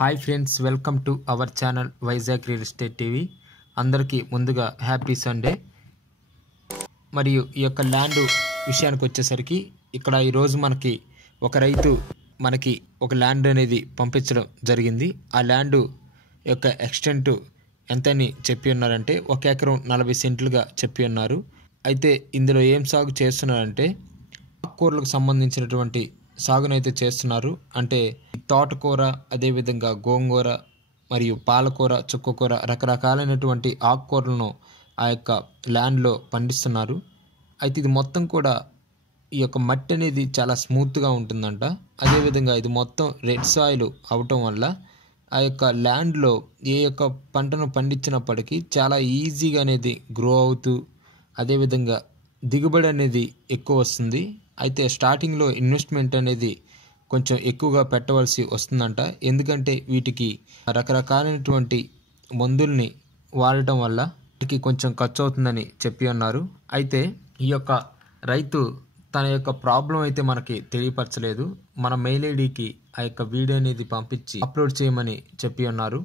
Hi friends, welcome to our channel Vizag real estate TV. అందరికీ ముందుగా happy Sunday. మరియు ఈ యొక్క ల్యాండ్ విషయానికి వచ్చేసరికి ఇక్కడ ఈరోజు మనకి ఒక రైతు ఒక ల్యాండ్ అనేది పంపించడం జరిగింది. ఆ ల్యాండ్ యొక్క ఎక్స్టెంట్ ఎంతని చెప్పి ఉన్నారంటే 1 ఎకరం 40 సెంట్లుగా చెప్పి ఉన్నారు. అయితే ఇందులో ఏం సాగు చేస్తున్నారంటే ఆకుకూరలకు సంబంధించినటువంటి సాగునైతే చేస్తున్నారు. అంటే తోటకూర, అదేవిధంగా గోంగూర మరియు పాలకూర, చుక్కకూర, రకరకాలైనటువంటి ఆకుకూరలను ఆ యొక్క ల్యాండ్లో పండిస్తున్నారు. అయితే ఇది మొత్తం కూడా ఈ యొక్క మట్టి అనేది చాలా స్మూత్గా ఉంటుందంట. అదేవిధంగా ఇది మొత్తం రెడ్ సాయిల్ అవటం వల్ల ఆ యొక్క ల్యాండ్లో ఏ యొక్క పంటను పండించినప్పటికీ చాలా ఈజీగా అనేది గ్రో అవుతూ, అదేవిధంగా దిగుబడి అనేది ఎక్కువ వస్తుంది. అయితే స్టార్టింగ్లో ఇన్వెస్ట్మెంట్ అనేది కొంచెం ఎక్కువగా పెట్టవలసి వస్తుందంట. ఎందుకంటే వీటికి రకరకాలైనటువంటి మందుల్ని వాడటం వల్ల వీటికి కొంచెం ఖర్చు అవుతుందని చెప్పి ఉన్నారు. అయితే ఈ యొక్క రైతు తన యొక్క ప్రాబ్లం అయితే మనకి తెలియపరచలేదు. మన మెయిల్ ఐడికి ఆ యొక్క వీడియో అనేది పంపించి అప్లోడ్ చేయమని చెప్పి ఉన్నారు.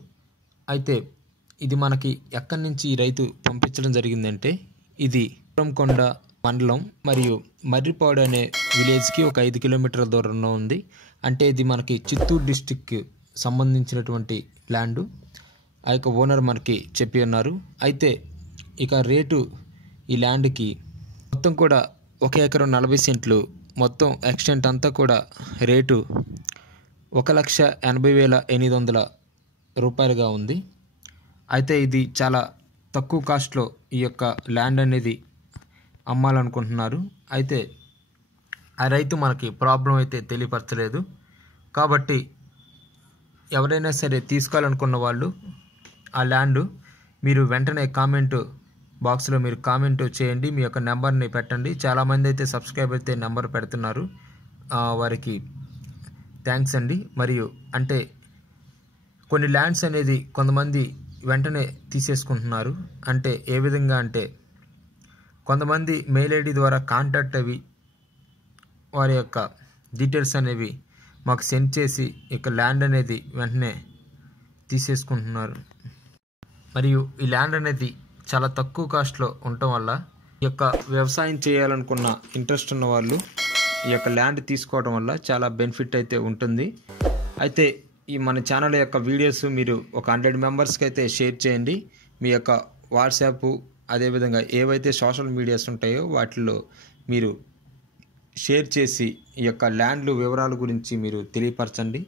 అయితే ఇది మనకి ఎక్కడి నుంచి ఈ రైతు పంపించడం జరిగిందంటే ఇది కొండ మండలం మరియు మర్రిపాడు అనే విలేజ్కి ఒక 5 కిలోమీటర్ల దూరంలో ఉంది. అంటే ఇది మనకి చిత్తూరు డిస్టిక్ సంబంధించినటువంటి ల్యాండ్. ఆ యొక్క ఓనర్ మనకి చెప్పి ఉన్నారు. అయితే ఇక రేటు ఈ ల్యాండ్కి మొత్తం కూడా 1 ఎకరం 40 సెంట్లు మొత్తం ఎక్స్టెంట్ అంతా కూడా రేటు 1,80,800 రూపాయలుగా ఉంది. అయితే ఇది చాలా తక్కువ కాస్ట్లో ఈ యొక్క ల్యాండ్ అనేది అమ్మాలనుకుంటున్నారు. అయితే ఆ రైతు మనకి ప్రాబ్లం అయితే తెలియపరచలేదు. కాబట్టి ఎవరైనా సరే తీసుకోవాలనుకున్న వాళ్ళు ఆ ల్యాండ్ మీరు వెంటనే కామెంట్ బాక్స్లో మీరు కామెంట్ చేయండి, మీ యొక్క నెంబర్ని పెట్టండి. చాలామంది అయితే సబ్స్క్రైబ్ అయితే నెంబర్ పెడుతున్నారు, వారికి థ్యాంక్స్ అండి. మరియు అంటే కొన్ని ల్యాండ్స్ అనేది కొంతమంది వెంటనే తీసేసుకుంటున్నారు. అంటే ఏ విధంగా అంటే కొంతమంది మెయిల్ ఐడి ద్వారా కాంటాక్ట్ అవి వారి యొక్క డీటెయిల్స్ అనేవి మాకు సెండ్ చేసి ఇక ల్యాండ్ అనేది వెంటనే తీసేసుకుంటున్నారు. మరియు ఈ ల్యాండ్ అనేది చాలా తక్కువ కాస్ట్లో ఉండటం వల్ల ఈ యొక్క వ్యవసాయం చేయాలనుకున్న ఇంట్రెస్ట్ ఉన్న వాళ్ళు ఈ యొక్క ల్యాండ్ తీసుకోవడం వల్ల చాలా బెనిఫిట్ అయితే ఉంటుంది. అయితే ఈ మన ఛానల్ యొక్క వీడియోస్ మీరు ఒక 100 మెంబర్స్కి అయితే షేర్ చేయండి. మీ యొక్క వాట్సాప్, అదేవిధంగా ఏవైతే సోషల్ మీడియాస్ ఉంటాయో వాటిల్లో మీరు షేర్ చేసి ఈ యొక్క ల్యాండ్లు వివరాల గురించి మీరు తెలియపరచండి.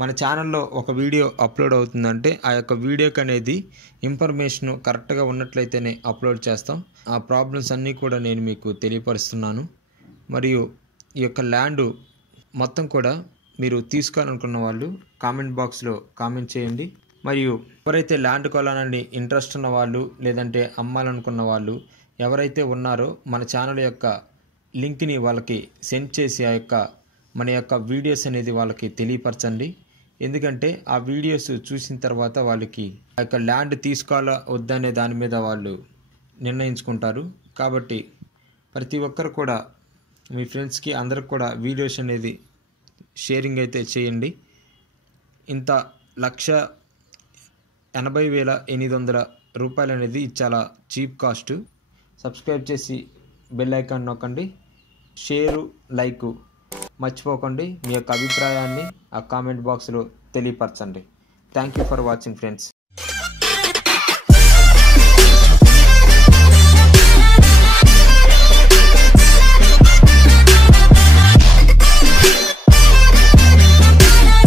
మన ఛానల్లో ఒక వీడియో అప్లోడ్ అవుతుందంటే ఆ యొక్క వీడియోకి అనేది ఇన్ఫర్మేషన్ కరెక్ట్గా ఉన్నట్లయితేనే అప్లోడ్ చేస్తాం. ఆ ప్రాబ్లమ్స్ అన్నీ కూడా నేను మీకు తెలియపరుస్తున్నాను. మరియు ఈ యొక్క ల్యాండ్ మొత్తం కూడా మీరు తీసుకోవాలనుకున్న వాళ్ళు కామెంట్ బాక్స్లో కామెంట్ చేయండి. మరియు ఎవరైతే ల్యాండ్ కొనాలని ఇంట్రెస్ట్ ఉన్న వాళ్ళు, లేదంటే అమ్మాలనుకున్న వాళ్ళు ఎవరైతే ఉన్నారో మన ఛానల్ యొక్క లింక్ని వాళ్ళకి సెండ్ చేసి ఆ యొక్క మన యొక్క వీడియోస్ అనేది వాళ్ళకి తెలియపరచండి. ఎందుకంటే ఆ వీడియోస్ చూసిన తర్వాత వాళ్ళకి ఆ యొక్క ల్యాండ్ తీసుకోవాలా వద్దనే దాని మీద వాళ్ళు నిర్ణయించుకుంటారు. కాబట్టి ప్రతి ఒక్కరు కూడా మీ ఫ్రెండ్స్కి అందరికి కూడా వీడియోస్ అనేది షేరింగ్ అయితే చేయండి. ఇంత 1,80,800 రూపాయలు అనేది చాలా చీప్ కాస్ట్. సబ్స్క్రైబ్ చేసి బెల్ ఐకాన్ నొక్కండి. షేరు, లైక్ మర్చిపోకండి. మీ యొక్క అభిప్రాయాన్ని ఆ కామెంట్ బాక్స్లో తెలియపరచండి. Thank you for watching friends.